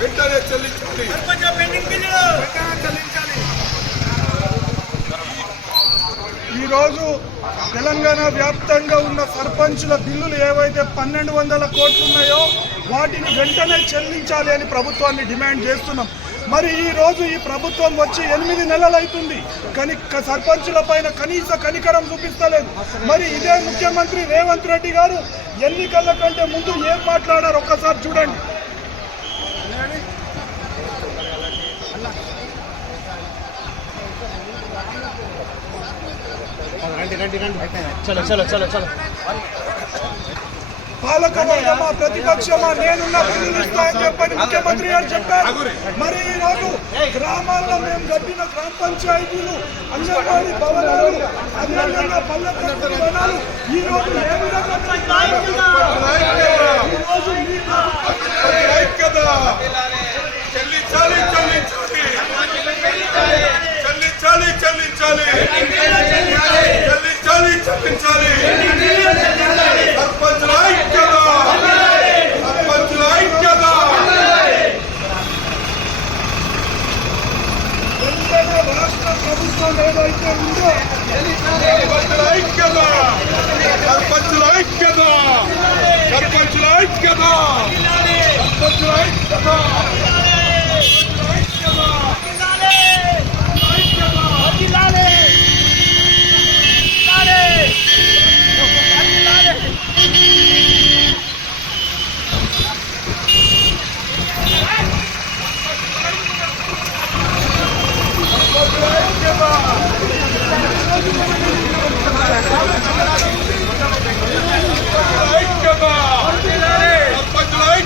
వెంటనే చెల్లించాలి. ఈరోజు తెలంగాణ వ్యాప్తంగా ఉన్న సర్పంచుల బిల్లులు ఏవైతే 1200 కోట్లు ఉన్నాయో వాటిని వెంటనే చెల్లించాలి అని ప్రభుత్వాన్ని డిమాండ్ చేస్తున్నాం. మరి ఈరోజు ఈ ప్రభుత్వం వచ్చి 8 నెలలు అవుతుంది, కానీ సర్పంచుల పైన కనీస కనికరం చూపిస్తలేదు. మరి ఇదే ముఖ్యమంత్రి రేవంత్ రెడ్డి గారు ఎన్నికల కంటే ముందు ఏం మాట్లాడారు ఒక్కసారి చూడండి. పాలక వర్గమా ప్రతిపక్షమా నేనున్న బిల్లులు ఇస్తాయని చెప్పని ముఖ్యమంత్రి గారు చెప్పారు. మరి ఈరోజు గ్రామాల్లో మేము కట్టిన గ్రామ పంచాయతీలు, అంగన్వాడీ భవనాలు, అదేవిధంగా పల్లె ప్రగతి భవనాలు ఈరోజు ఏ విధంగా రాష్ట్ర ప్రభుత్వం ఏదైతే ఉందో సర్పంచుల ఐక్యత